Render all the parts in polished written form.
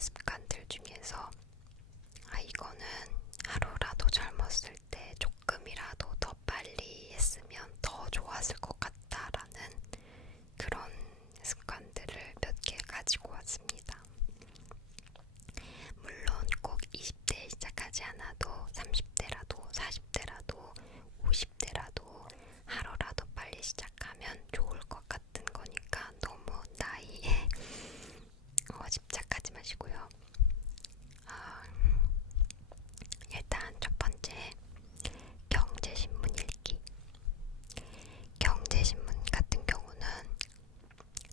습관들 중에서 이거는 하루라도 젊었을 때 조금이라도 더 빨리 했으면 더 좋았을 것 같다라는 그런 습관들을 몇 개 가지고 왔습니다. 물론 꼭 20대에 시작하지 않아도 30대라도 40대라도 50대라도 하루라도 빨리 시작하면 좋을 것 같은 거니까 너무 나이에 집착하지 마시고요. 일단 첫 번째, 경제신문 읽기. 경제신문 같은 경우는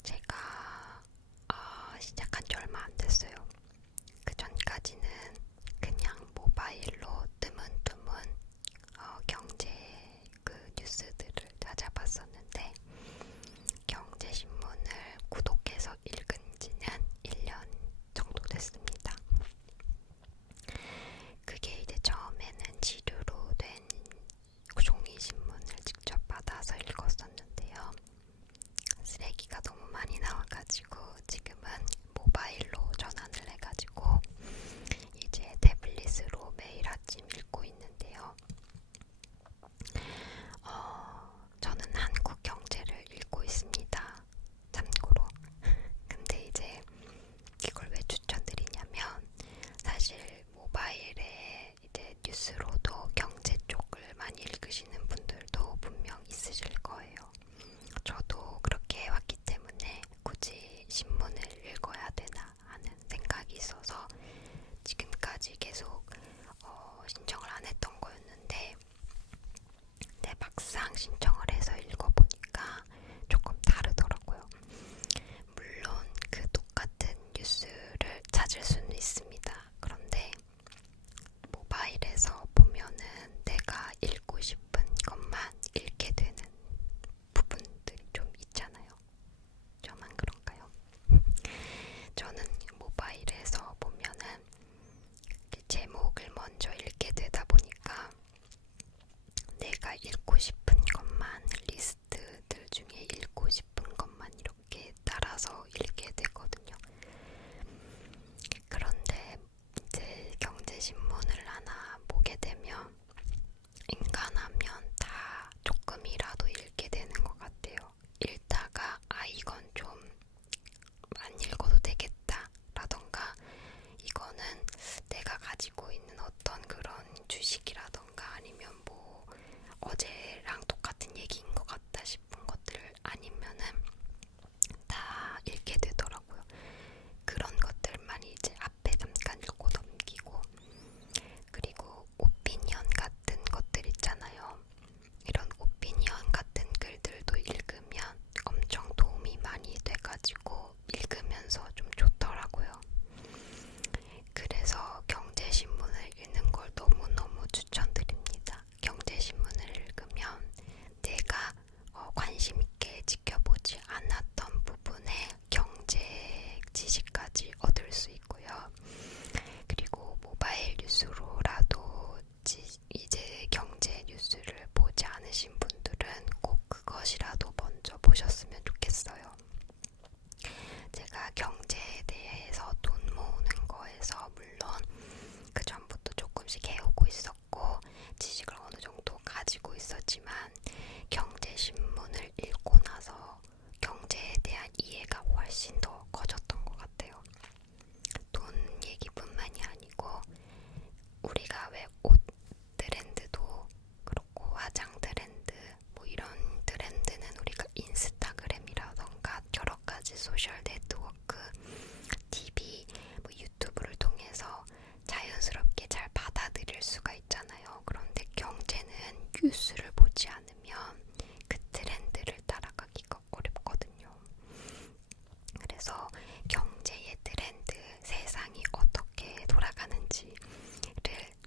제가 시작한 지 얼마 안 됐어요. 그 전까지는 그냥 모바일로 뜨문뜨문 경제 그 뉴스들을 찾아봤었는데, 경제신문을 구독해서 읽은 지는 1년 정도 됐습니다. 그게 이제 처음에는 지류로 된 종이신문을 직접 받아서 읽었었는데요. 쓰레기가 너무 많이 나와가지고 지금은 모바일로 전환을 해가지고 이제 태블릿으로 매일 아침 읽고 있는데요. 저는 한국 경제를 읽고 있습니다. 참고로. 근데 이제 이걸 왜 추천드리냐면, 사실 모바일에 이제 뉴스로도 경제 쪽을 많이 읽으시는 분들도 분명 있으실 거예요. 저도 그렇게 해왔기 때문에 굳이 신문을 읽어야 되나 하는 생각이 있어서 지금까지 계속 신청을 안 했던 거였는데, 근데 막상 신청을 해서 읽어보니까 조금 다르더라고요. 물론 그 똑같은 뉴스를 찾을 수는 있습니다. 그런데 모바일에서 보면은 내가 읽고 싶은 것만 읽게 되는 부분들이 좀 있잖아요. 저만 그런가요? 저는 모바일에서 보면은 제목을 먼저 읽게 되다 보니까 내가 읽고 싶은 것만, 리스트들 중에 읽고 싶은 것만 이렇게 따라서 읽게 되거든요. 그런데 이제 경제신문을 하나 보게 되면 인간하면 다 조금이라도 읽게 되는 것 같아요. 읽다가 이건 좀 안 읽어도 되겠다 라던가, 이거는 내가 가지고 있는 어떤 그런 주식이라던가 아니면 뭐 어제랑 똑같은 얘기인 것 같다 싶은 것들 아니면은 다 읽게 되더라고요. 그런 것들만 이제 앞에 잠깐 읽고 넘기고, 그리고 오피니언 같은 것들 있잖아요. 이런 오피니언 같은 글들도 읽으면 엄청 도움이 많이 돼가지고 읽으면서 좀 좋더라고요. 그래서 경제신문을 읽는 걸 너무너무 추천드립니다. 경제신문을 읽으면 내가 관심 있게 지켜보지 않았던 부분의 경제 지식까지 얻을 수 있고요. 그리고 모바일 뉴스로라도 이제 경제 뉴스를 보지 않으신 분들은 꼭 그것이라도 먼저 보셨으면 좋겠어요. 제가 경제에 대해서 돈 모으는 거에서 물론 그 전부터 조금씩 해오고 있었고 지식을 어느 정도 가지고 있었지만, 경제신문을 읽고 나서 경제에 대한 이해가 훨씬 더 커졌던 것 같아요. 돈 얘기뿐만이 아니고 우리가 왜 옷 트렌드도 그렇고 화장 트렌드, 뭐 이런 트렌드는 우리가 인스타그램이라던가 여러 가지 소셜 네트워크, TV, 뭐 유튜브를 통해서 자연스럽게 잘 받아들일 수가 있잖아요. 그런데 경제는 뉴스를 보지 않으면 그 트렌드를 따라가기가 어렵거든요. 그래서 경제의 트렌드, 세상이 어떻게 돌아가는지를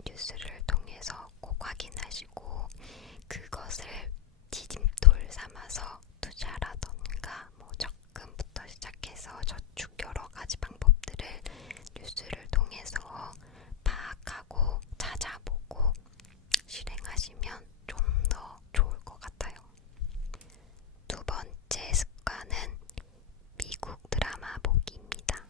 뉴스를 통해서 꼭 확인하시고, 그것을 디딤돌 삼아서 투자라던가 뭐 적금부터 시작해서 저축 여러 가지 방법들을 뉴스를 통해서 파악하고 찾아보고 실행하시면 좀 더 좋을 것 같아요. 두 번째 습관은 미국 드라마 보기입니다.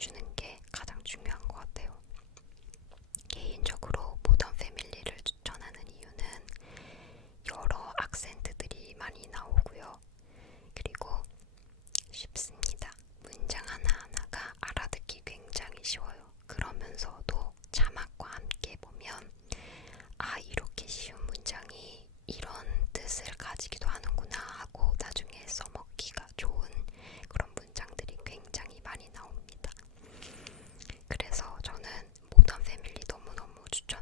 주는 게 가장 중요한 것 같아요. 개인적으로 모던 패밀리를 추천하는 이유는 여러 악센트들이 많이 나오고요. 그리고 쉽습니다. 문장 하나하나가 알아듣기 굉장히 쉬워요. 그러면서도 자막과 함께 보면 아, 이렇게 쉬운 문장이 이런 뜻을 가지기도 하는구나 하고 나중에 써먹기가 좋은 그런 문장들이 굉장히 많이 나옵니다. 그래서 저는 모던 패밀리 너무너무 추천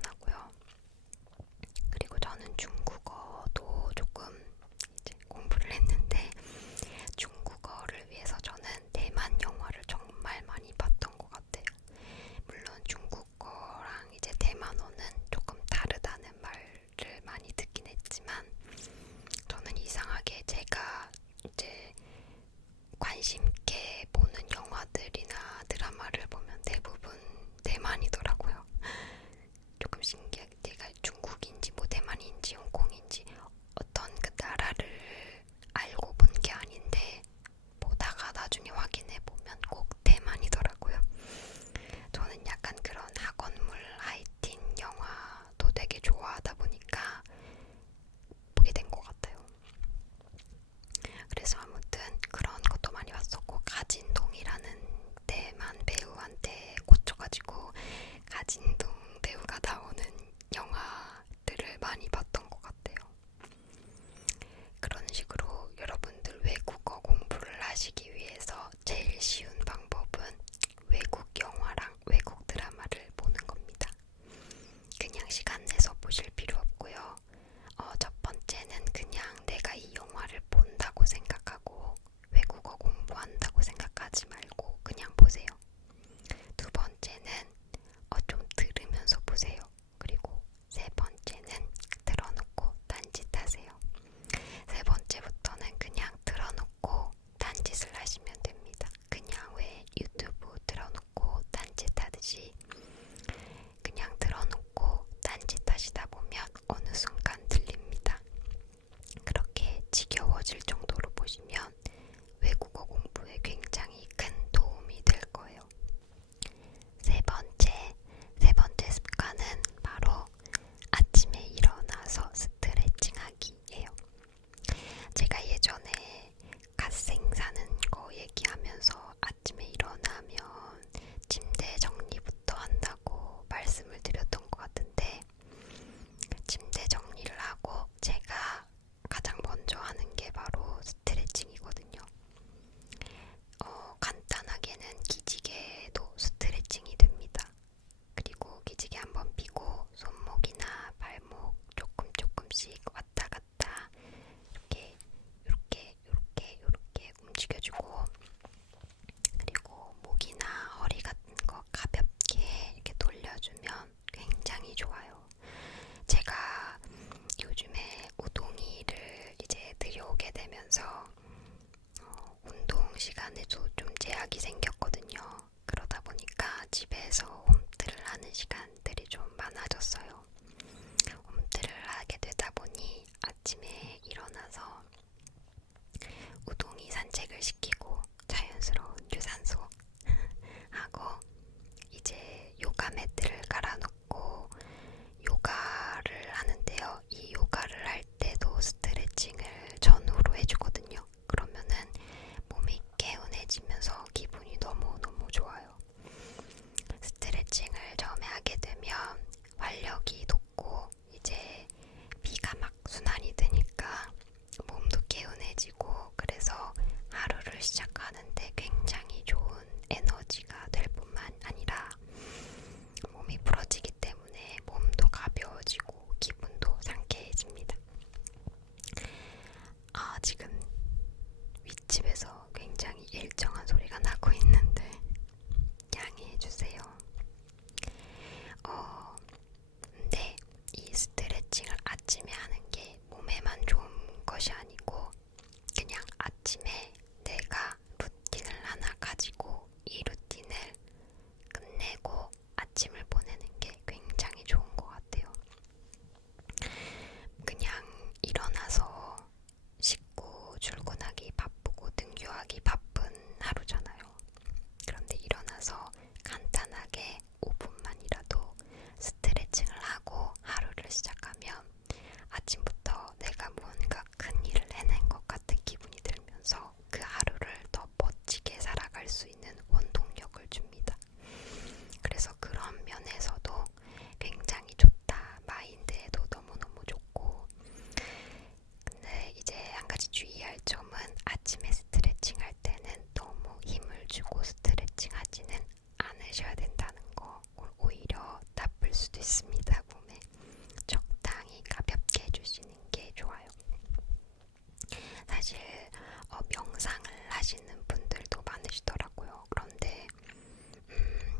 하시는 분들도 많으시더라고요. 그런데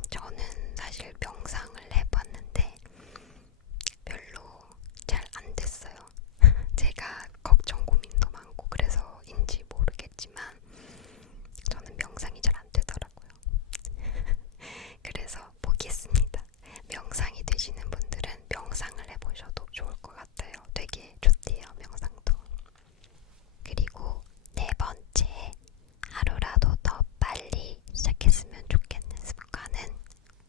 저는 사실 명상을 해봤는데 별로 잘 안 됐어요. 제가 걱정 고민도 많고 그래서인지 모르겠지만 저는 명상이 잘 안 되더라고요. 그래서 포기했습니다. 명상이 되시는 분들은 명상을 해보셔도 좋을 것 같아요. 되게 좋대요, 명상도. 그리고 네 번째, 하루라도 더 빨리 시작했으면 좋겠는 습관은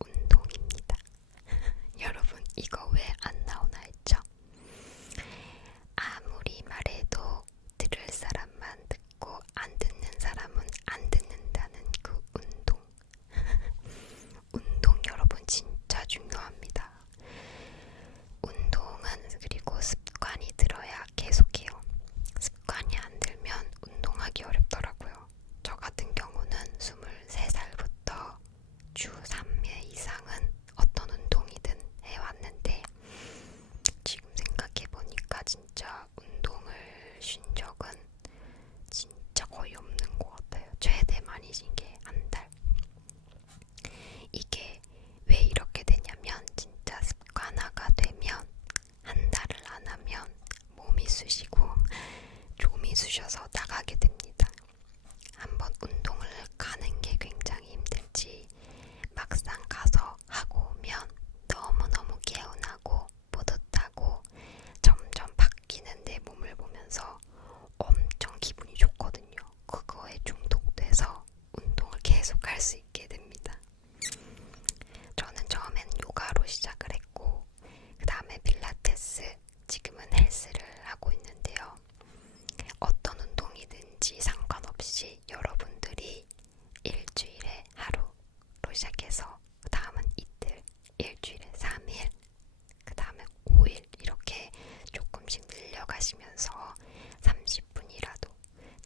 운동입니다. 여러분, 이거 왜 안 나오나 했죠? 아무리 말해도 들을 사람만 듣고 안 듣는 사람은 안 듣는다는 그 운동. 운동 여러분 진짜 중요합니다. 운동은 그리고 습관이 들어야 계속해요. 습관이 안 들면 운동하기 어렵더라고요. 저 같은 경우는 23살부터 주 3회 이상은 어떤 운동이든 해왔는데 지금 생각해보니까 진짜 운동을 쉰 적은 진짜 거의 없는 것 같아요. 최대 많이 쉰 게 한 달. 이게 왜 이렇게 되냐면 진짜 습관화가 되면 한 달을 안 하면 몸이 쑤시고 좀이 쑤셔서 나가게 됩니다. 한번 운동을 가는 게 굉장히 힘들지 막상 가서 하고 오면 너무너무 개운하고 뿌듯하고 점점 바뀌는 내 몸을 보면서 엄청 기분이 좋거든요. 그거에 중독돼서 운동을 계속 할 수 있게 됩니다. 저는 처음엔 요가로 시작을 했고 그 다음에 필라테스, 지금은 헬스를 하고 있는데요. 어떤 운동이든지 상관없이 여러분들이 일주일에 하루로 시작해서 그 다음은 이틀, 일주일에 3일, 그 다음에 5일 이렇게 조금씩 늘려가시면서 30분이라도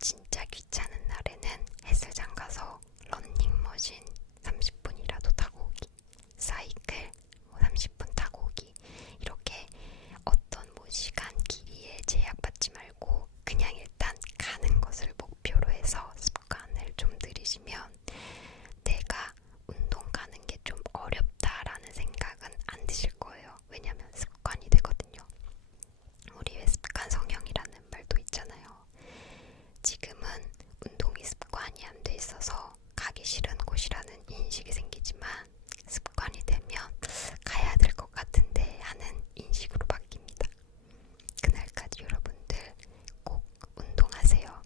진짜 귀찮은 날에는 헬스장 가서 러닝머신 30분이라도 타고 오기, 사이클 30분 타고 오기, 이렇게 어떤 시간 길이에 제약받지 말고 그냥 일단 가는 것을 목표로 해서 습관을 좀 들이시면 내가 운동 가는 게 좀 어렵다라는 생각은 안 드실 거예요. 왜냐면 습관이 되거든요. 우리 왜 습관 성형이라는 말도 있잖아요. 지금은 운동이 습관이 안 돼 있어서 가기 싫은 곳이라는 인식이 생기지만 습관이 되면 가야 될 것 같은데 하는 인식으로 바뀝니다. 그날까지 여러분들 꼭 운동하세요.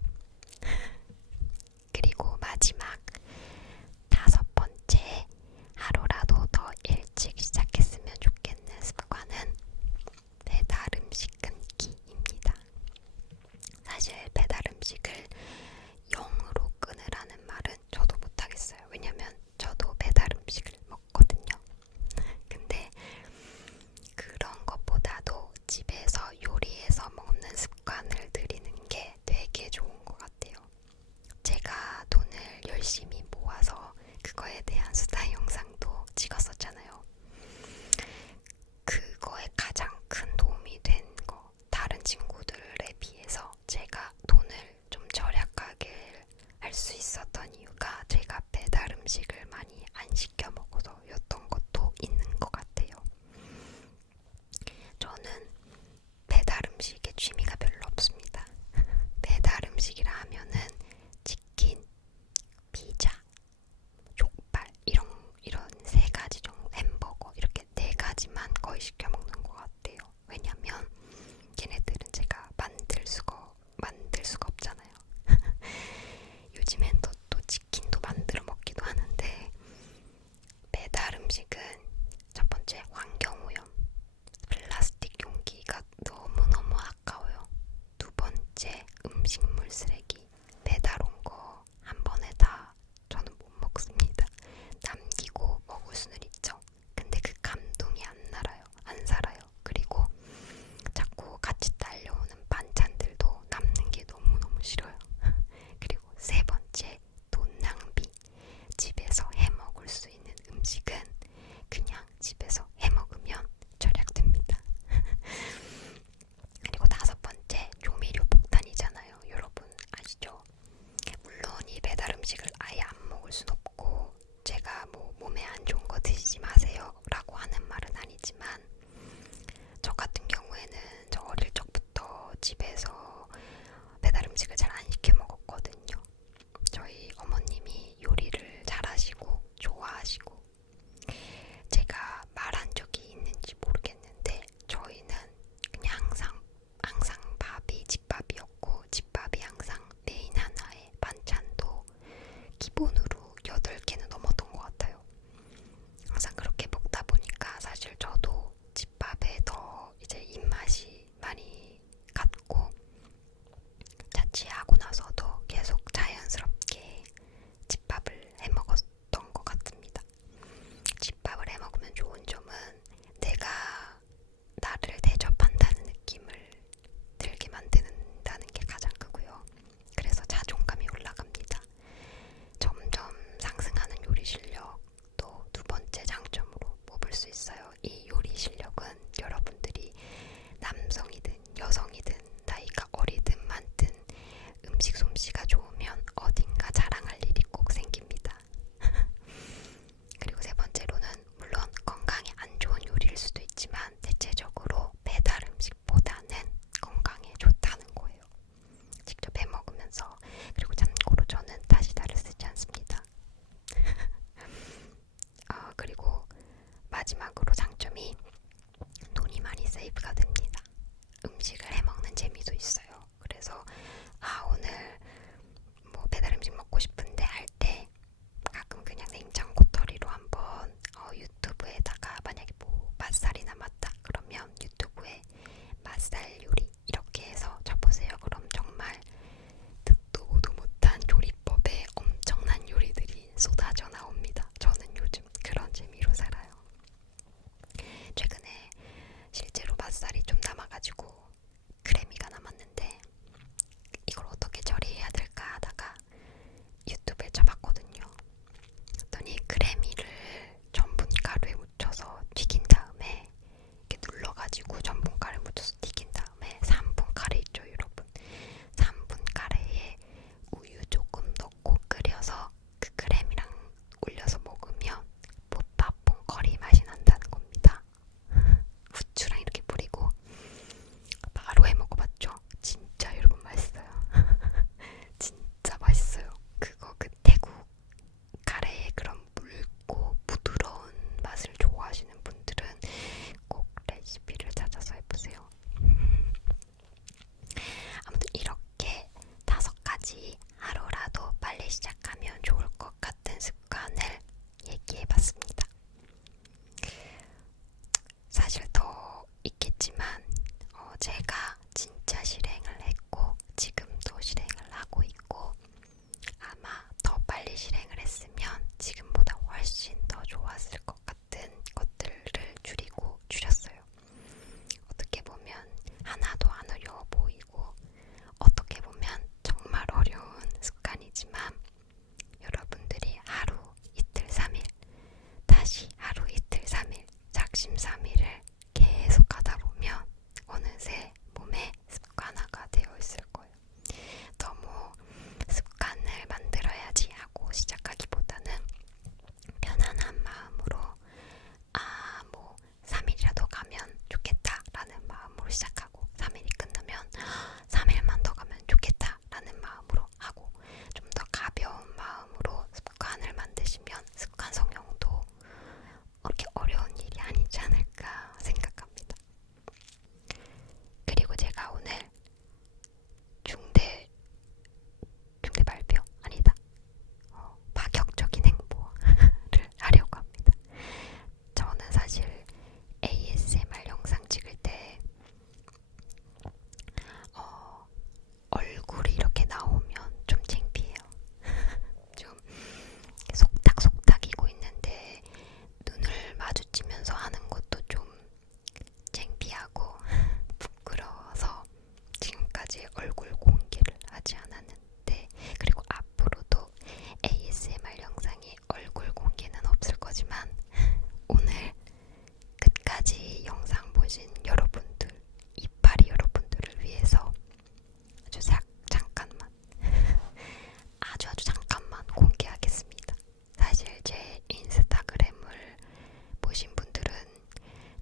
그리고 마지막 5번째, 하루라도 더 일찍 시작했으면 좋겠는 습관은 배달 음식 끊기입니다. 사실 배달 음식을 0으로 끊으라는 말은 저도 못하겠어요. 왜냐면 저도 배달 음식을 먹거든요. 근데 그런 것보다도 집에서 요리해서 먹는 습관을 들이는 게 되게 좋은 것 같아요. 제가 돈을 열심히 모아서 그거에 대한 수다 영상도 찍었었잖아요. 그거에 가장 큰 도움이 된 거, 다른 친구들에 비해서 제가 돈을 좀 절약하게 할 수 있었던 이유가 제가 배달 음식을 많이 안 시켜 먹어서였던 것도 있는 것 같아요. 저는 배달 음식에 취미가 별로 없습니다. 배달 음식이라 하면은 치킨, 피자, 족발 이런 3가지 정도, 햄버거 이렇게 4가지만 거의 시켜 먹는 것 같아요. 왜냐면 걔네들은 제가 만들 수가 없잖아요. 요즘엔 또 치킨도 만들어 먹기도 하는데 배달 음식은 첫 번째 환경오염, 플라스틱 용기가 너무너무 아까워요. 두 번째 음식물 쓰레기, 배달 온 거 한 번에 다 저는 못 먹습니다. 남기고 먹을 수는 있죠. 근데 그 감동이 안 살아요. 그리고 자꾸 같이 딸려오는 반찬들도 남는 게 너무너무 싫어요. 그리고 세 번째, 돈 낭비. 집에서 해 먹을 수 있는 음식은 그냥 집에서 해 먹으면 절약됩니다. 그리고 5번째, 조미료 폭탄이잖아요. 여러분 아시죠? 물론 이 배달 마지막으로 장점이 돈이 많이 세이브가 됩니다. 음식을 해먹는 재미도 있어요. 그래서 오늘 뭐 배달 음식 먹고 싶은데 할 때 가끔 그냥 냉장고 털이로 한번 유튜브에다가 만약에 뭐 맛살이 남았다 그러면 유튜브에 맛살 요리 이렇게 해서 쳐보세요. 그럼 정말 듣도 보도 못한 조리법에 엄청난 요리들이 쏟아져 나옵니다. 저는 요즘 그런 재미로 살아요. 최근에 실제로 맛살이 좀 남아가지고 크래미가 남았는데 이걸 어떻게 처리해야 될까 하다가 유튜브에 쳐봤거든요. 그랬더니 크래미를 전분가루에 묻혀서 튀긴 다음에 이렇게 눌러가지고 전분가루에 묻혀서 튀긴 다음에 3분 카레 있죠 여러분. 3분 카레에 우유 조금 넣고 끓여서 그 크래미랑 올려서 먹으면 뽀빠뽕 커리 맛이 난다는 겁니다. 후추랑 이렇게 뿌리고 바로 해 먹어봤죠. 진짜 여러분 맛있어요. 진짜 맛있어요. 그거 그 태국 카레의 그런 묽고 부드러운 맛을 좋아하시는 분들은 꼭 레시피를 찾아서 해보세요. 아무튼 이렇게 5가지 하루라도 빨리 시작하면 좋을 것 같은 습관을 얘기해봤습니다. 사실 더 있겠지만 제가 진짜 실행을 했고 지금도 실행을 하고 있고 아마 더 빨리 실행을 했으면 지금보다 훨씬 더 좋았을 것 같은 것들을 줄였어요. 어떻게 보면 하나도 안 어려워 보이고 어떻게 보면 정말 어려운 습관이지만 여러분들이 하루, 이틀, 3일 다시 하루, 이틀, 3일 작심삼일을 계속 하다 보면 어느새 몸에 습관화가 되어 있을 거예요. 너무 습관을 만들어야지 하고 시작하기보다는 편안한 마음으로 뭐 3일이라도 가면 좋겠다 라는 마음으로 시작하고 3일이 끝나면 3일만 더 가면 좋겠다 라는 마음으로 하고 좀 더 가벼운 마음으로 습관을 만드시면 습관 성형도 그렇게 어려운 일이 아니지 않을까 생각합니다. 그리고 제가 오늘 중대 발표 아니다. 파격적인 행보를 하려고 합니다. 저는 사실 ASMR 영상 찍을 때 얼굴이 이렇게 나오면 좀 창피해요. 좀 속닥속닥이고 있는데 눈을 마주치면서 하는 것도 좀 창피하고 부끄러워서 지금까지 얼굴 공개를 하지 않았는데 그리고 앞으로도 ASMR 영상에 얼굴 공개는 없을 거지만 오늘 끝까지 영상 보신 여러분들, 이파리 여러분들을 위해서 잠깐만 아주 잠깐만 공개하겠습니다. 사실 제 인스타그램을 보신 분들은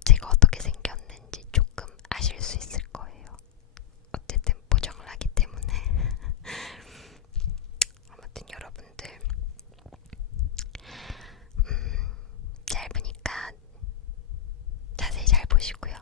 제가 어떻게 생겼는지 조금 아실 수 있을 거예요. 어쨌든 보정을 하기 때문에 아무튼 여러분들 짧으니까 자세히 잘 보시고요.